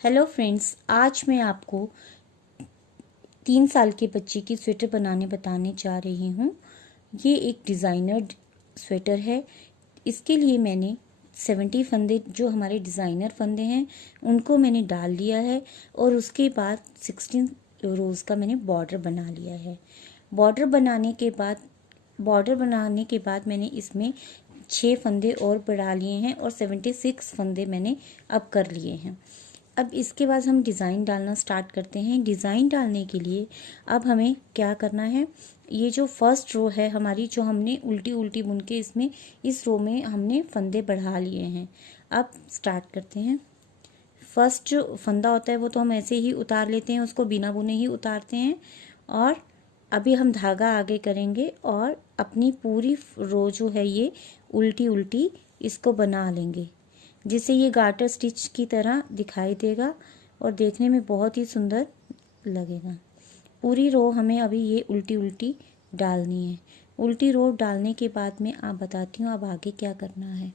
Hello friends, आज मैं आपको 3 साल के बच्चे की स्वेटर बताने जा रही हूँ। ये एक डिज़ाइनर स्वेटर है। इसके लिए मैंने 70 फंदे, जो हमारे डिज़ाइनर फंदे हैं, उनको मैंने डाल लिया है और उसके बाद 16 रोज़ का मैंने बॉर्डर बना लिया है। बॉर्डर बनाने के बाद मैंने इसमें 6 फंदे और बढ़ा लिए हैं और 76 फंदे मैंने अब कर लिए हैं। अब इसके बाद हम डिज़ाइन डालना स्टार्ट करते हैं। डिज़ाइन डालने के लिए अब हमें क्या करना है, ये जो फर्स्ट रो है हमारी, जो हमने उल्टी उल्टी बुन के इसमें इस रो में हमने फंदे बढ़ा लिए हैं। अब स्टार्ट करते हैं। फर्स्ट जो फंदा होता है वो तो हम ऐसे ही उतार लेते हैं, उसको बिना बुने ही उतारते हैं। और अभी हम धागा आगे करेंगे और अपनी पूरी रो जो है ये उल्टी उल्टी इसको बना लेंगे, जिससे ये गार्टर स्टिच की तरह दिखाई देगा और देखने में बहुत ही सुंदर लगेगा। पूरी रो हमें अभी ये उल्टी उल्टी डालनी है। उल्टी रो डालने के बाद में आप बताती हूँ अब आगे क्या करना है।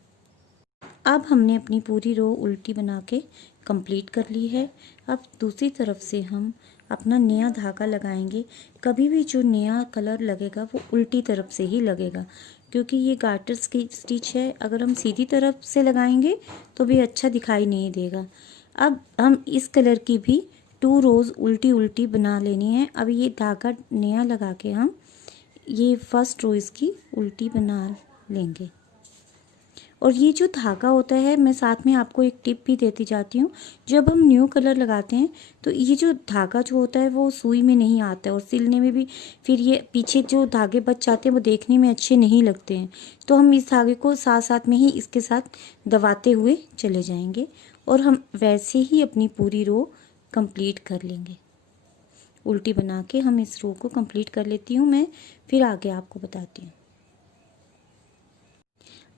अब हमने अपनी पूरी रो उल्टी बना के कंप्लीट कर ली है। अब दूसरी तरफ से हम अपना नया धागा लगाएंगे। कभी भी जो नया कलर लगेगा वो उल्टी तरफ से ही लगेगा, क्योंकि ये गार्टर स्टिच है। अगर हम सीधी तरफ से लगाएंगे तो भी अच्छा दिखाई नहीं देगा। अब हम इस कलर की भी 2 रोज़ उल्टी उल्टी बना लेनी है। अब ये धागा नया लगा के हम ये फर्स्ट रो इसकी उल्टी बना लेंगे। और ये जो धागा होता है, मैं साथ में आपको एक टिप भी देती जाती हूँ। जब हम न्यू कलर लगाते हैं तो ये जो धागा जो होता है वो सुई में नहीं आता है और सिलने में भी फिर ये पीछे जो धागे बच जाते हैं वो देखने में अच्छे नहीं लगते हैं। तो हम इस धागे को साथ साथ में ही इसके साथ दबाते हुए चले जाएंगे और हम वैसे ही अपनी पूरी रो कंप्लीट कर लेंगे। उल्टी बना के हम इस रो को कंप्लीट कर लेती हूँ मैं, फिर आगे आपको बताती हूँ।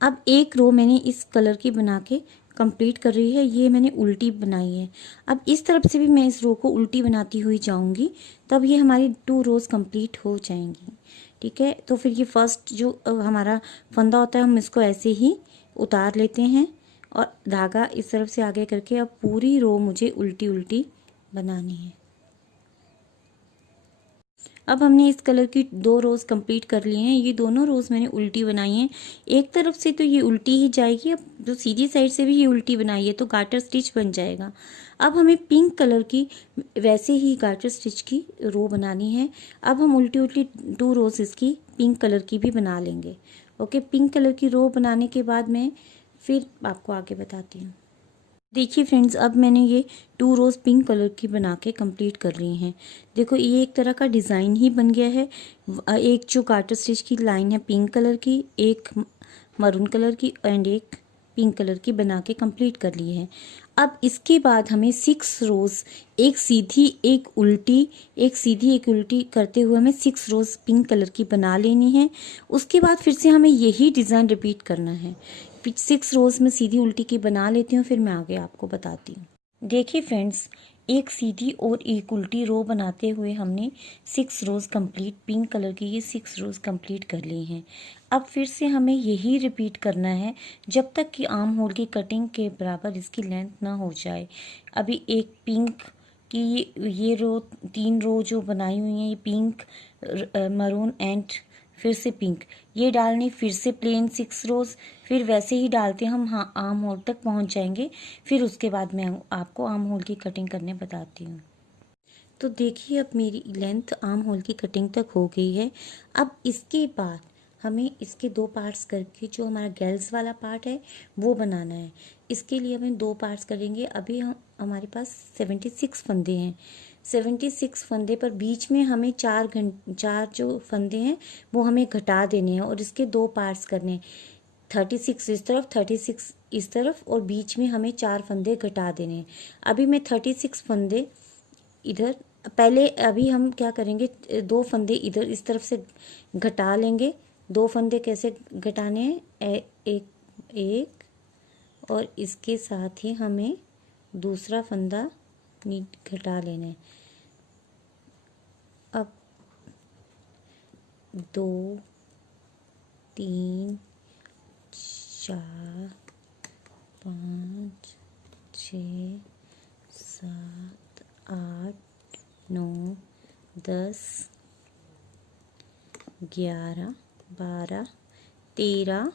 अब एक रो मैंने इस कलर की बना के कंप्लीट कर रही है। ये मैंने उल्टी बनाई है। अब इस तरफ से भी मैं इस रो को उल्टी बनाती हुई जाऊंगी, तब ये हमारी 2 रोज कंप्लीट हो जाएंगी। ठीक है, तो फिर ये फर्स्ट जो हमारा फंदा होता है हम इसको ऐसे ही उतार लेते हैं और धागा इस तरफ से आगे करके अब पूरी रो मुझे उल्टी उल्टी बनानी है। अब हमने इस कलर की 2 रोज कंप्लीट कर लिए हैं। ये दोनों रोज मैंने उल्टी बनाई हैं। एक तरफ से तो ये उल्टी ही जाएगी, अब जो सीधी साइड से भी ये उल्टी बनाई है तो गार्टर स्टिच बन जाएगा। अब हमें पिंक कलर की वैसे ही गार्टर स्टिच की रो बनानी है। अब हम उल्टी उल्टी 2 रोज इसकी पिंक कलर की भी बना लेंगे। ओके, पिंक कलर की रो बनाने के बाद मैं फिर आपको आगे बताती हूँ। देखिए फ्रेंड्स, अब मैंने ये 2 रोज़ पिंक कलर की बना के कंप्लीट कर ली हैं। देखो ये एक तरह का डिज़ाइन ही बन गया है। एक जो गार्टर स्टिच की लाइन है पिंक कलर की, एक मरून कलर की एंड एक पिंक कलर की बना के कंप्लीट कर ली है। अब इसके बाद हमें 6 रोज़, एक सीधी एक उल्टी, एक सीधी एक उल्टी करते हुए हमें 6 रोज़ पिंक कलर की बना लेनी है। उसके बाद फिर से हमें यही डिज़ाइन रिपीट करना है। 6 रोज़ में सीधी उल्टी की बना लेती हूँ, फिर मैं आगे आपको बताती हूँ। देखिए फ्रेंड्स, एक सीधी और एक उल्टी रो बनाते हुए हमने 6 रोज़ कंप्लीट, पिंक कलर की ये 6 रोज़ कंप्लीट कर ली हैं। अब फिर से हमें यही रिपीट करना है जब तक कि आर्म होल की कटिंग के बराबर इसकी लेंथ ना हो जाए। अभी एक पिंक की ये रो, 3 रो जो बनाई हुई हैं, ये पिंक, मरून एंड फिर से पिंक, ये डालनी, फिर से प्लेन 6 रोज़, फिर वैसे ही डालते हम हाँ आर्म होल तक पहुंच जाएंगे। फिर उसके बाद मैं आपको आर्म होल की कटिंग करने बताती हूँ। तो देखिए अब मेरी लेंथ आर्म होल की कटिंग तक हो गई है। अब इसके बाद हमें इसके 2 पार्ट्स करके जो हमारा गैल्स वाला पार्ट है वो बनाना है। इसके लिए हमें 2 पार्ट्स करेंगे। अभी हम हमारे पास 76 फंदे हैं। 76 फंदे पर बीच में हमें 4 जो फंदे हैं वो हमें घटा देने हैं और इसके 2 पार्ट्स करने हैं। 36 इस तरफ, 36 इस तरफ और बीच में हमें 4 फंदे घटा देने हैं। अभी मैं 36 फंदे इधर, पहले अभी हम क्या करेंगे, 2 फंदे इधर इस तरफ से घटा लेंगे। 2 फंदे कैसे घटाने हैं, एक और इसके साथ ही हमें दूसरा फंदा घटा लेना है। अब 2 3 4 5 6 7 8 9 10 11 12 13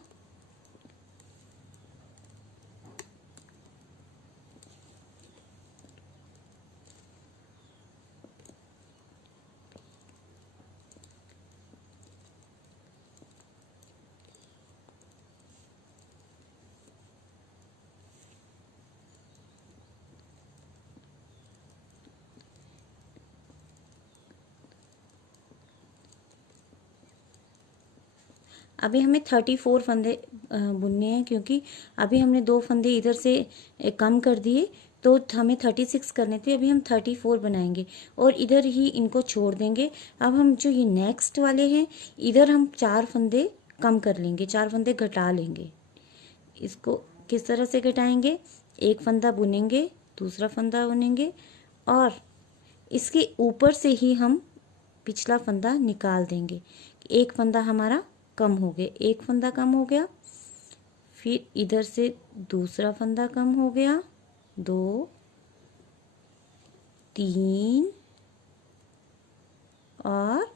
अभी हमें 34 फंदे बुनने हैं, क्योंकि अभी हमने 2 फंदे इधर से कम कर दिए, तो हमें 36 करने थे। अभी हम 34 बनाएंगे और इधर ही इनको छोड़ देंगे। अब हम जो ये नेक्स्ट वाले हैं, इधर हम 4 फंदे कम कर लेंगे, 4 फंदे घटा लेंगे। इसको किस तरह से घटाएंगे? एक फंदा बुनेंगे, दूसरा फंदा बुनेंगे और इसके ऊपर से ही हम पिछला फंदा निकाल देंगे। एक फंदा हमारा कम हो गया, एक फंदा कम हो गया, फिर इधर से दूसरा फंदा कम हो गया, 2 3 और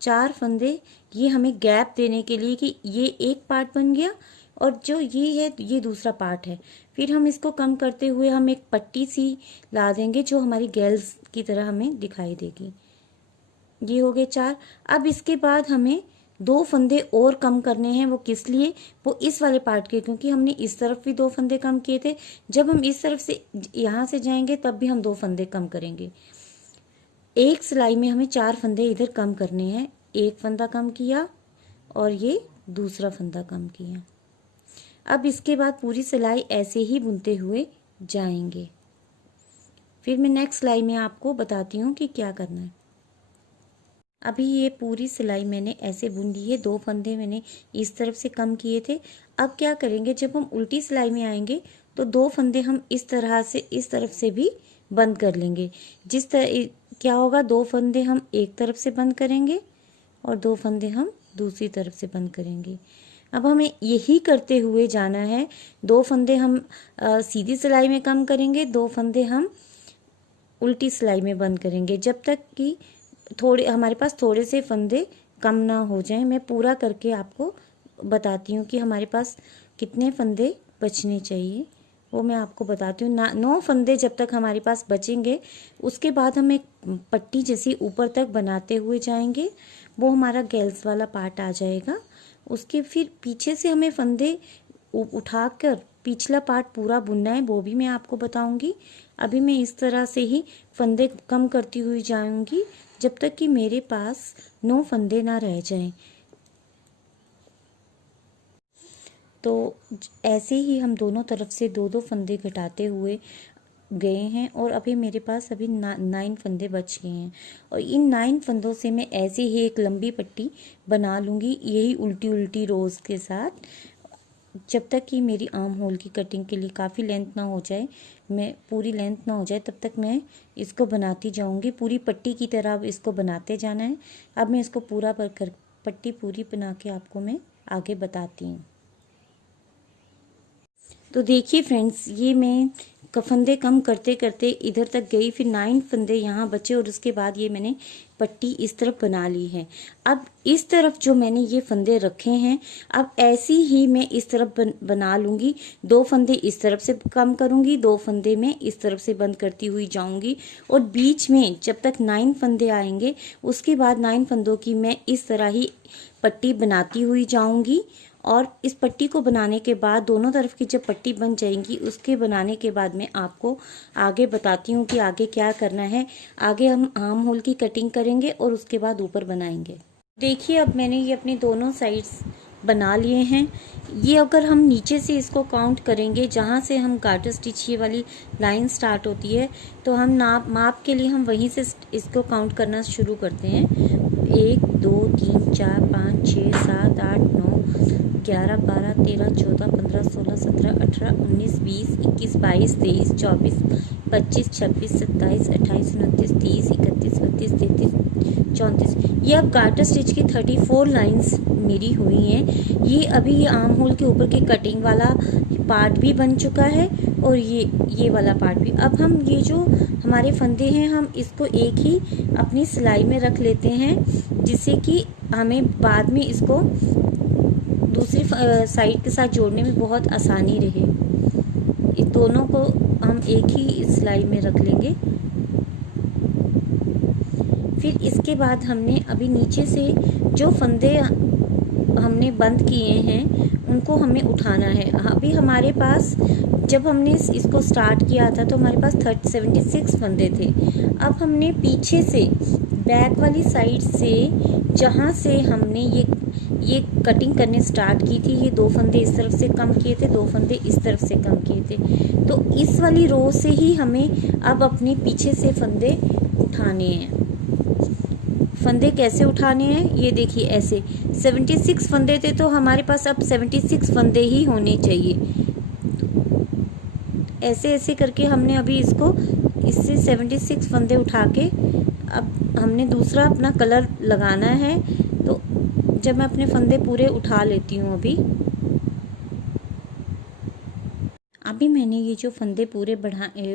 4 फंदे। ये हमें गैप देने के लिए कि ये एक पार्ट बन गया और जो ये है ये दूसरा पार्ट है। फिर हम इसको कम करते हुए हम एक पट्टी सी ला देंगे जो हमारी गैल्स की तरह हमें दिखाई देगी। ये हो गए 4। अब इसके बाद हमें 2 फंदे और कम करने हैं। वो किस लिए? वो इस वाले पार्ट के, क्योंकि हमने इस तरफ भी 2 फंदे कम किए थे। जब हम इस तरफ से यहाँ से जाएंगे तब भी हम 2 फंदे कम करेंगे। एक सिलाई में हमें 4 फंदे इधर कम करने हैं। एक फंदा कम किया और ये दूसरा फंदा कम किया। अब इसके बाद पूरी सिलाई ऐसे ही बुनते हुए जाएंगे। फिर मैं नेक्स्ट सिलाई में आपको बताती हूँ कि क्या करना है। अभी ये पूरी सिलाई मैंने ऐसे बुन ली है। 2 फंदे मैंने इस तरफ से कम किए थे। अब क्या करेंगे, जब हम उल्टी सिलाई में आएंगे तो 2 फंदे हम इस तरह से इस तरफ से भी बंद कर लेंगे। जिस तरह क्या होगा, 2 फंदे हम एक तरफ से बंद करेंगे और 2 फंदे हम दूसरी तरफ से बंद करेंगे। अब हमें यही करते हुए जाना है। 2 फंदे हम सीधी सिलाई में कम करेंगे, 2 फंदे हम उल्टी सिलाई में बंद करेंगे, जब तक कि हमारे पास थोड़े से फंदे कम ना हो जाएं। मैं पूरा करके आपको बताती हूँ कि हमारे पास कितने फंदे बचने चाहिए, वो मैं आपको बताती हूँ। 9 फंदे जब तक हमारे पास बचेंगे, उसके बाद हम एक पट्टी जैसी ऊपर तक बनाते हुए जाएंगे। वो हमारा गैल्स वाला पार्ट आ जाएगा। उसके फिर पीछे से हमें फंदे उठाकर पिछला पार्ट पूरा बुनना है, वो भी मैं आपको बताऊंगी। अभी मैं इस तरह से ही फंदे कम करती हुई जाऊंगी जब तक कि मेरे पास 9 फंदे ना रह जाएं। तो ऐसे ही हम दोनों तरफ से 2-2 फंदे घटाते हुए गए हैं और अभी मेरे पास अभी 9 फंदे बच गए हैं। और इन 9 फंदों से मैं ऐसे ही एक लंबी पट्टी बना लूँगी, यही उल्टी उल्टी रोज़ के साथ, जब तक कि मेरी आर्म होल की कटिंग के लिए काफ़ी लेंथ ना हो जाए, मैं पूरी लेंथ ना हो जाए, तब तक मैं इसको बनाती जाऊंगी। पूरी पट्टी की तरह अब इसको बनाते जाना है। अब मैं इसको पूरा पट्टी पूरी बना के आपको मैं आगे बताती हूँ। तो देखिए फ्रेंड्स, ये मैं फंदे कम करते करते इधर तक गई, फिर 9 फंदे यहाँ बचे और उसके बाद ये मैंने पट्टी इस तरफ बना ली है। अब इस तरफ जो मैंने ये फंदे रखे हैं, अब ऐसी ही मैं इस तरफ बना लूँगी। 2 फंदे इस तरफ से कम करूँगी, 2 फंदे मैं इस तरफ से बंद करती हुई जाऊँगी और बीच में जब तक 9 फंदे आएंगे, उसके बाद 9 फंदों की मैं इस तरह ही पट्टी बनाती हुई जाऊँगी। और इस पट्टी को बनाने के बाद दोनों तरफ की जब पट्टी बन जाएंगी, उसके बनाने के बाद मैं आपको आगे बताती हूँ कि आगे क्या करना है। आगे हम आर्म होल की कटिंग करेंगे और उसके बाद ऊपर बनाएंगे। देखिए, अब मैंने ये अपनी दोनों साइड्स बना लिए हैं। ये अगर हम नीचे से इसको काउंट करेंगे, जहाँ से हम गार्टर स्टिच ये वाली लाइन स्टार्ट होती है, तो हम माप के लिए हम वहीं से इसको काउंट करना शुरू करते हैं। 1 2 3 4 5 6 7 8 9 11 12 13 14 15 16 17 18 19 20 21 22 23 24 25 26 27 28 29 30 31 32 33 34। ये अब गार्टर स्टिच की 34 लाइंस मेरी हुई हैं। ये अभी आर्म होल के ऊपर की कटिंग वाला पार्ट भी बन चुका है और ये वाला पार्ट भी। अब हम ये जो हमारे फंदे हैं हम इसको एक ही अपनी सिलाई में रख लेते हैं, जिससे कि हमें बाद में इसको दूसरी साइड के साथ जोड़ने में बहुत आसानी रहे। इस दोनों को हम एक ही सिलाई में रख लेंगे। फिर इसके बाद हमने अभी नीचे से जो फंदे हमने बंद किए हैं उनको हमें उठाना है। अभी हमारे पास जब हमने इसको स्टार्ट किया था तो हमारे पास 76 फंदे थे। अब हमने पीछे से बैक वाली साइड से जहाँ से हमने ये कटिंग करने स्टार्ट की थी, ये 2 फंदे इस तरफ से कम किए थे, 2 फंदे इस तरफ से कम किए थे, तो इस वाली रो से ही हमें अब अपने पीछे से फंदे उठाने हैं। फंदे कैसे उठाने हैं ये देखिए, ऐसे 76 फंदे थे तो हमारे पास अब 76 फंदे ही होने चाहिए। ऐसे ऐसे करके हमने अभी इससे 76 फंदे उठा के अब हमने दूसरा अपना कलर लगाना है। तो जब मैं अपने फंदे पूरे उठा लेती हूँ अभी मैंने ये जो फंदे पूरे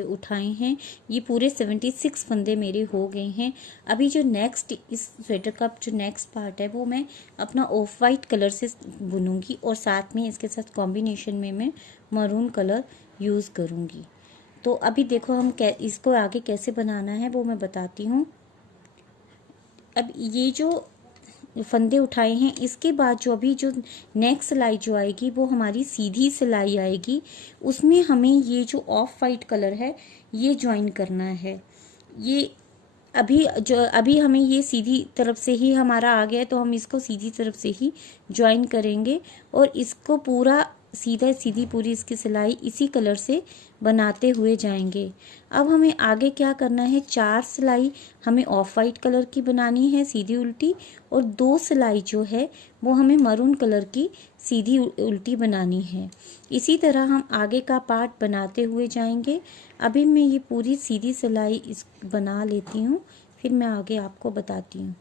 उठाए हैं, ये पूरे 76 फंदे मेरे हो गए हैं। अभी जो नेक्स्ट इस स्वेटर का जो नेक्स्ट पार्ट है वो मैं अपना ऑफ वाइट कलर से बुनूंगी और साथ में इसके साथ कॉम्बिनेशन में मैं मरून कलर यूज़ करूँगी। तो अभी देखो हम इसको आगे कैसे बनाना है वो मैं बताती हूँ। अब ये जो फंदे उठाए हैं इसके बाद जो नेक्स्ट सिलाई जो आएगी वो हमारी सीधी सिलाई आएगी। उसमें हमें ये जो ऑफ वाइट कलर है ये ज्वाइन करना है। ये अभी हमें ये सीधी तरफ से ही हमारा आ गया है तो हम इसको सीधी तरफ से ही ज्वाइन करेंगे और इसको पूरा सीधी पूरी इसकी सिलाई इसी कलर से बनाते हुए जाएंगे। अब हमें आगे क्या करना है, 4 सिलाई हमें ऑफ वाइट कलर की बनानी है सीधी उल्टी, और 2 सिलाई जो है वो हमें मरून कलर की सीधी उल्टी बनानी है। इसी तरह हम आगे का पार्ट बनाते हुए जाएंगे। अभी मैं ये पूरी सीधी सिलाई बना लेती हूँ, फिर मैं आगे आपको बताती हूँ।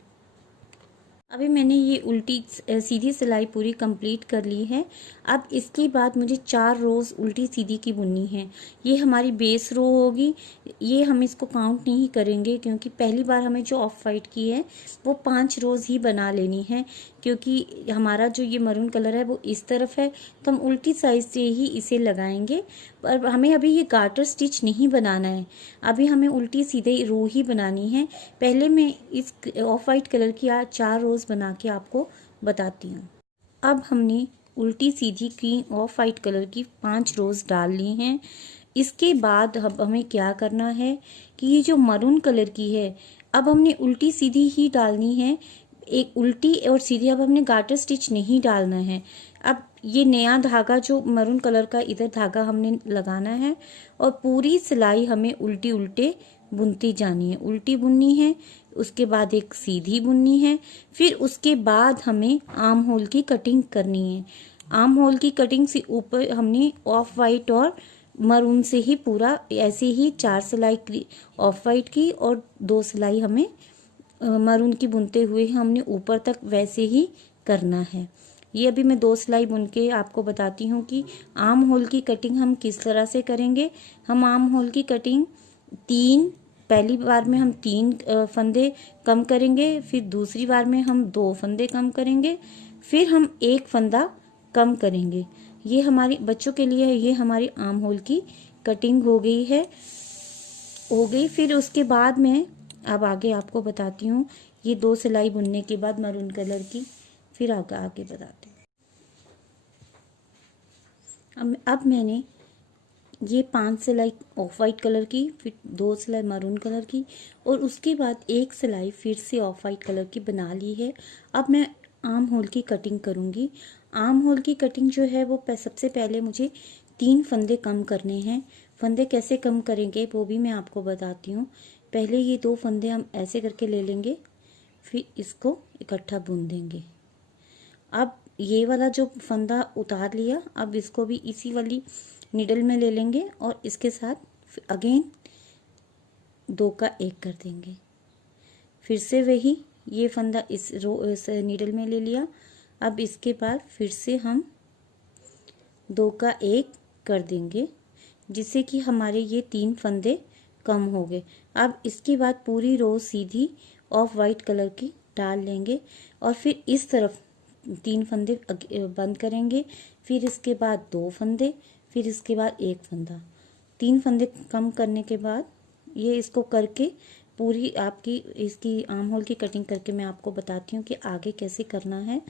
अभी मैंने ये उल्टी सीधी सिलाई पूरी कंप्लीट कर ली है। अब इसके बाद मुझे 4 रोज़ उल्टी सीधी की बुननी है। ये हमारी बेस रो होगी। ये हम इसको काउंट नहीं करेंगे क्योंकि पहली बार हमें जो ऑफ वाइट की है वो 5 रोज़ ही बना लेनी है, क्योंकि हमारा जो ये मरून कलर है वो इस तरफ है तो हम उल्टी साइड से ही इसे लगाएंगे। पर हमें अभी ये गार्टर स्टिच नहीं बनाना है, अभी हमें उल्टी सीधे रो ही बनानी है। पहले मैं इस ऑफ वाइट कलर की 4 रोज़ बना के आपको बताती हूँ। अब हमने उल्टी सीधी की ऑफ वाइट कलर की 5 रोज़ डाल ली हैं। इसके बाद अब हमें क्या करना है कि ये जो मरून कलर की है अब हमने उल्टी सीधी ही डालनी है, एक उल्टी और सीधी। अब हमने गार्टर स्टिच नहीं डालना है। अब ये नया धागा जो मरून कलर का इधर धागा हमने लगाना है और पूरी सिलाई हमें उल्टी उल्टे बुनती जानी है। उल्टी बुननी है, उसके बाद एक सीधी बुननी है, फिर उसके बाद हमें आर्म होल की कटिंग करनी है। आर्म होल की कटिंग से ऊपर हमने ऑफ वाइट और मरून से ही पूरा ऐसे ही 4 सिलाई ऑफ वाइट की और 2 सिलाई हमें मरून की बुनते हुए हमने ऊपर तक वैसे ही करना है। ये अभी मैं 2 सिलाई बुन के आपको बताती हूँ कि आर्म होल की कटिंग हम किस तरह से करेंगे। हम आर्म होल की कटिंग पहली बार में हम 3 फंदे कम करेंगे, फिर दूसरी बार में हम 2 फंदे कम करेंगे, फिर हम 1 फंदा कम करेंगे। ये हमारी बच्चों के लिए है। ये हमारी आर्म होल की कटिंग हो गई। फिर उसके बाद मैं अब आगे आपको बताती हूँ। ये 2 सिलाई बुनने के बाद मरून कलर की फिर आगे बताती हूँ। अब मैंने ये 5 सिलाई ऑफ वाइट कलर की, फिर 2 सिलाई मरून कलर की और उसके बाद 1 सिलाई फिर से ऑफ वाइट कलर की बना ली है। अब मैं आर्म होल की कटिंग करूँगी। आर्म होल की कटिंग जो है वो सबसे पहले मुझे 3 फंदे कम करने हैं। फंदे कैसे कम करेंगे वो भी मैं आपको बताती हूँ। पहले ये 2 फंदे हम ऐसे करके ले लेंगे, फिर इसको इकट्ठा बुन देंगे। अब ये वाला जो फंदा उतार लिया, अब इसको भी इसी वाली निडल में ले लेंगे और इसके साथ अगेन 2 का 1 कर देंगे। फिर से वही ये फंदा इस निडल में ले लिया। अब इसके बाद फिर से हम 2 का 1 कर देंगे। जिससे कि हमारे ये 3 फंदे कम हो गए। अब इसके बाद पूरी रो सीधी ऑफ वाइट कलर की डाल लेंगे और फिर इस तरफ 3 फंदे बंद करेंगे, फिर इसके बाद 2 फंदे, फिर इसके बाद 1 फंदा। 3 फंदे कम करने के बाद ये इसको करके पूरी आपकी इसकी आर्म होल की कटिंग करके मैं आपको बताती हूँ कि आगे कैसे करना है।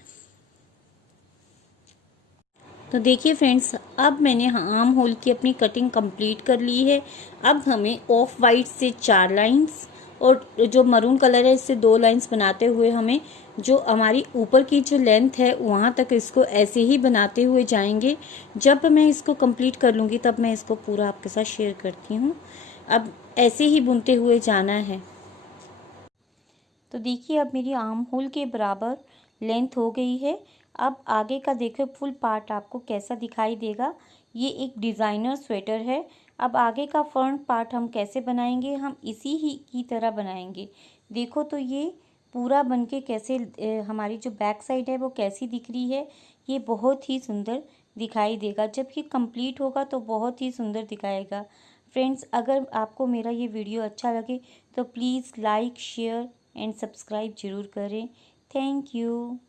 तो देखिए फ्रेंड्स, अब मैंने आर्म होल की अपनी कटिंग कंप्लीट कर ली है। अब हमें ऑफ वाइट से 4 लाइंस और जो मरून कलर है इससे 2 लाइंस बनाते हुए हमें जो हमारी ऊपर की जो लेंथ है वहाँ तक इसको ऐसे ही बनाते हुए जाएंगे। जब मैं इसको कंप्लीट कर लूँगी तब मैं इसको पूरा आपके साथ शेयर करती हूँ। अब ऐसे ही बुनते हुए जाना है। तो देखिए अब मेरी आर्म होल के बराबर लेंथ हो गई है। अब आगे का देखो फुल पार्ट आपको कैसा दिखाई देगा। ये एक डिज़ाइनर स्वेटर है। अब आगे का फ्रंट पार्ट हम कैसे बनाएंगे, हम इसी ही की तरह बनाएंगे। देखो तो ये पूरा बनके कैसे हमारी जो बैक साइड है वो कैसी दिख रही है। ये बहुत ही सुंदर दिखाई देगा। जब ये कंप्लीट होगा तो बहुत ही सुंदर दिखाएगा। फ्रेंड्स, अगर आपको मेरा ये वीडियो अच्छा लगे तो please like, share and subscribe ज़रूर करें। Thank you.